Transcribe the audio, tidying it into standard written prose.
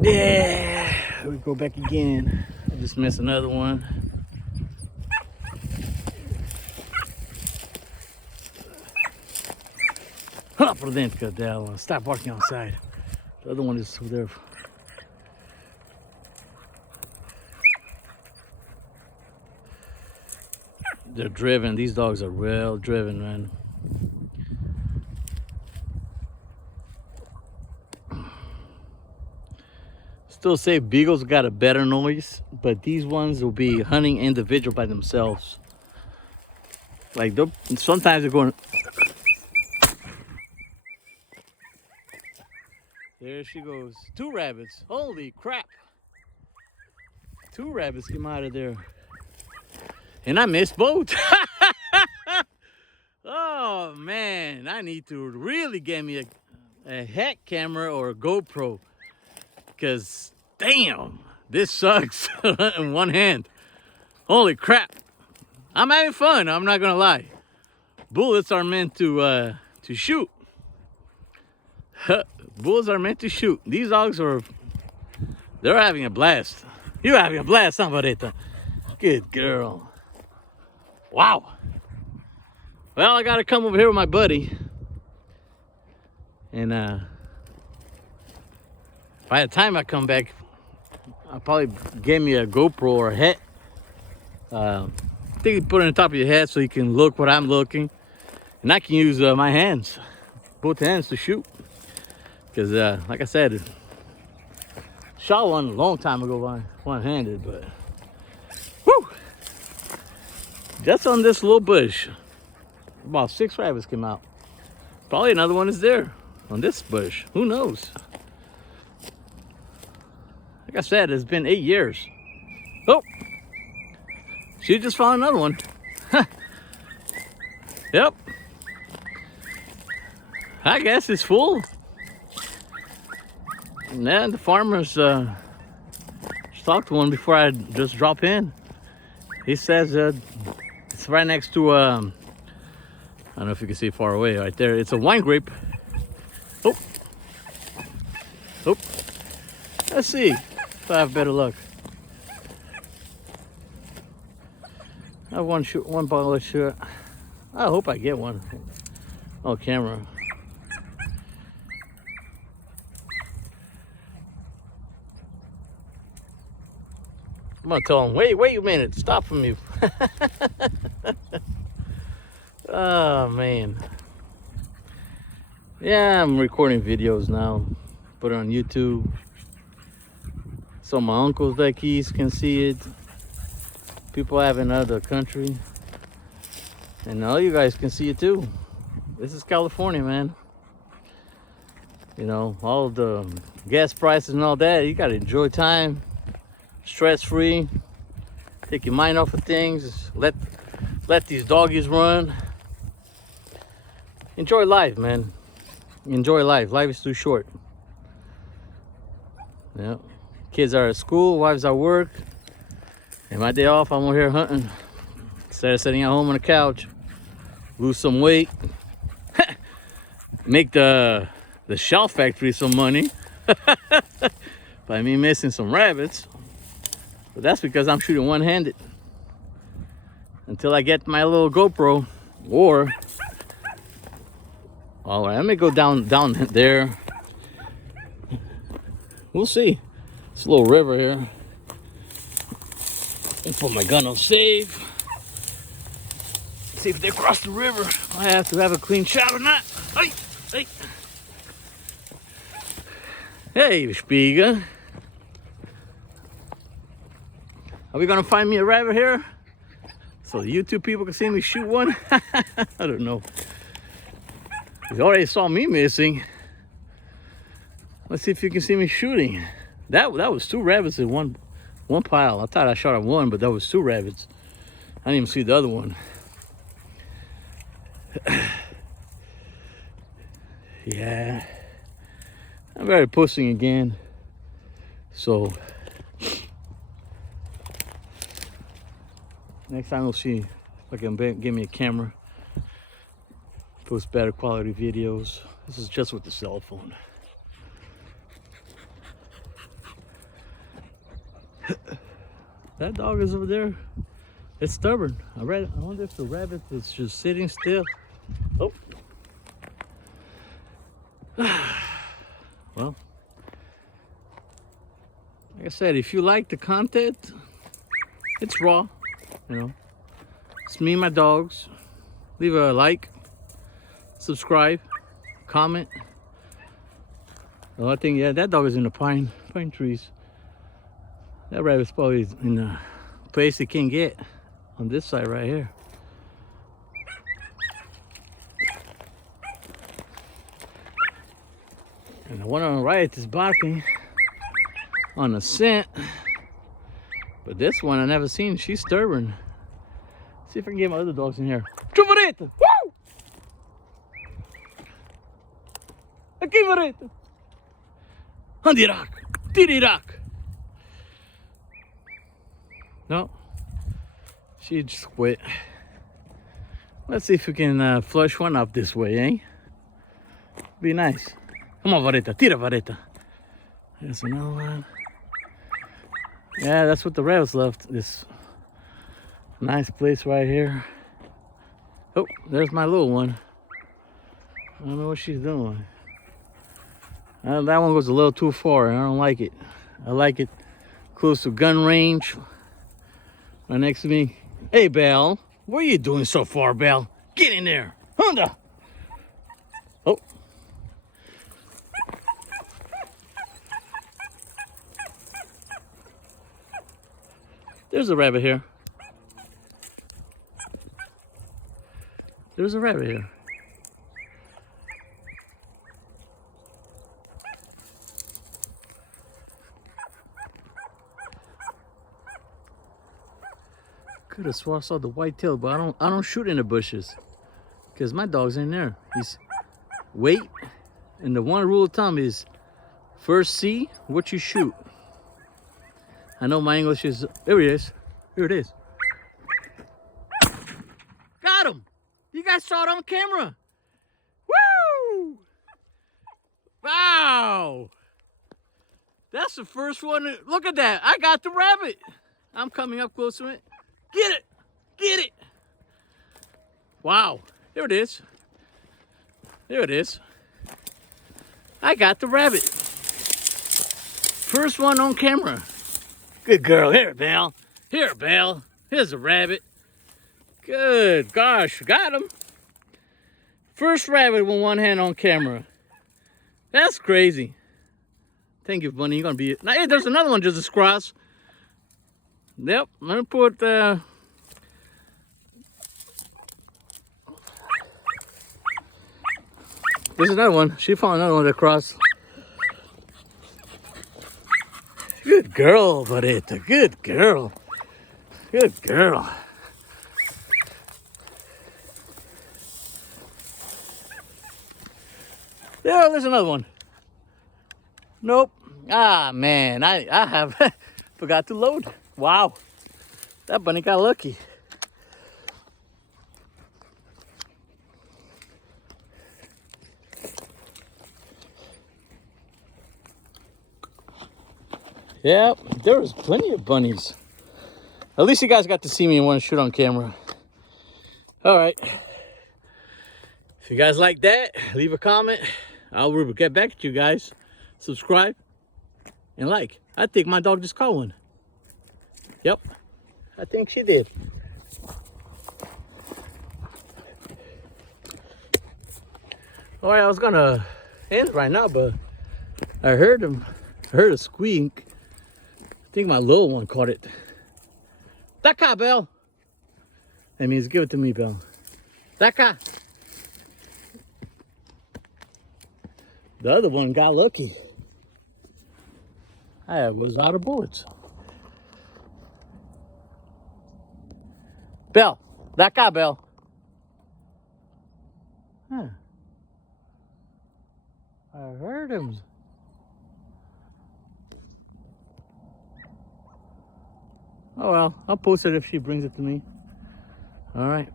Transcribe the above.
Yeah, we go back again. I just missed another one. Huh, por dentro dela. Stop barking outside. The other one is over there. They're driven. These dogs are real driven, man. Still say beagles got a better noise, but these ones will be hunting individual by themselves. Like sometimes they're going. There she goes. 2 rabbits. Holy crap. 2 rabbits came out of there. And I missed both. Oh man, I need to really get me a head camera or a GoPro. Because damn, this sucks in one hand. Holy crap. I'm having fun, I'm not gonna lie. Bullets are meant to shoot. Bulls are meant to shoot. These dogs they're having a blast. You're having a blast, huh, Barreta? Good girl. Wow. Well, I gotta come over here with my buddy. And by the time I come back, I'll probably get me a GoPro or a head. I think you put it on top of your head so you can look what I'm looking. And I can use my hands, both hands to shoot. Because like I said, shot one a long time ago one-handed, but whoo! Just on this little bush, about 6 rabbits came out. Probably another one is there on this bush. Who knows? Like I said, it's been 8 years. Oh, she just found another one. Yep. I guess it's full. And then the farmers stocked one before I just drop in. He says it's right next to I don't know if you can see far away right there. It's a wine grape. Oh, oh. Let's see if I have better luck. I have one bottle of shit. I hope I get one. Oh, camera. I'm gonna tell him, wait a minute, stop from me. Oh man. Yeah, I'm recording videos now. Put it on YouTube. So my uncles back east can see it. People I have in other country. And all you guys can see it too. This is California, man. You know, all the gas prices and all that, you gotta enjoy time. Stress-free, take your mind off of things, let these doggies run. Enjoy life, man. Enjoy life. Life is too short. Yeah. Kids are at school, wives are at work, and my day off I'm over here hunting. Instead of sitting at home on the couch, lose some weight, make the shell factory some money by me missing some rabbits. But that's because I'm shooting one-handed until I get my little GoPro. Or, all right, let me go down there. We'll see. It's a little river here. And put my gun on safe. See if they cross the river. I have to have a clean shot or not. Hey, hey, hey, Spiegel. Are we gonna find me a rabbit here so the YouTube people can see me shoot one? I don't know. You already saw me missing. Let's see if you can see me shooting. That was 2 rabbits in one pile. I thought I shot at one, but that was 2 rabbits. I didn't even see the other one. Yeah, I'm very pushing again. So next time we'll see if I can give me a camera, post better quality videos. This is just with the cell phone. That dog is over there. It's stubborn. I wonder if the rabbit is just sitting still. Oh. Well, like I said, if you like the content, it's raw, you know. It's me and my dogs. Leave a like, subscribe, comment. Well, I think, yeah, that dog is in the pine trees. That rabbit's probably in a place he can't get on this side right here. And the one on the right is barking on a scent. But this one I never seen. She's stubborn. See if I can get my other dogs in here. Chupareta! Woo! Aqui, Vareta! Handirak! Tirirak! No. She just quit. Let's see if we can flush one up this way, eh? Be nice. Come on, Vareta. Tira, Vareta. There's another one. Yeah, that's what the rabbits left. This nice place right here. Oh, there's my little one. I don't know what she's doing. That one goes a little too far. I don't like it. I like it close to gun range. Right next to me. Hey, Belle. What are you doing so far, Belle? Get in there. Honda. Oh. There's a rabbit here. There's a rabbit here. Could have swore I saw the white tail, but I don't shoot in the bushes because my dog's in there. He's wait, and the one rule of thumb is first see what you shoot. I know my English is, there he is. Here it is. Got him. You guys saw it on camera. Woo! Wow. That's the first one. Look at that. I got the rabbit. I'm coming up close to it. Get it. Get it. Wow. There it is. There it is. I got the rabbit. First one on camera. Good girl. Here, Belle. Here, Belle. Here's a rabbit. Good gosh. Got him. First rabbit with one hand on camera. That's crazy. Thank you, Bunny. You're going to be... Now, hey, there's another one just across. Yep. Let me put... There's another one. She found another one across. Good girl, Vareta. Good girl. Good girl. Yeah, there's another one. Nope. Ah, man. I have forgot to load. Wow. That bunny got lucky. Yep, there was plenty of bunnies. At least you guys got to see me and want to shoot on camera. All right. If you guys like that, leave a comment. I'll get back to you guys. Subscribe and like. I think my dog just caught one. Yep, I think she did. All right, I was gonna end right now, but I heard him. I heard a squeak. I think my little one caught it. Daka, Belle. That means give it to me, Belle. Daka. The other one got lucky. I was out of bullets. Belle. Daka, Belle. Huh. I heard him. Oh well, I'll post it if she brings it to me. All right.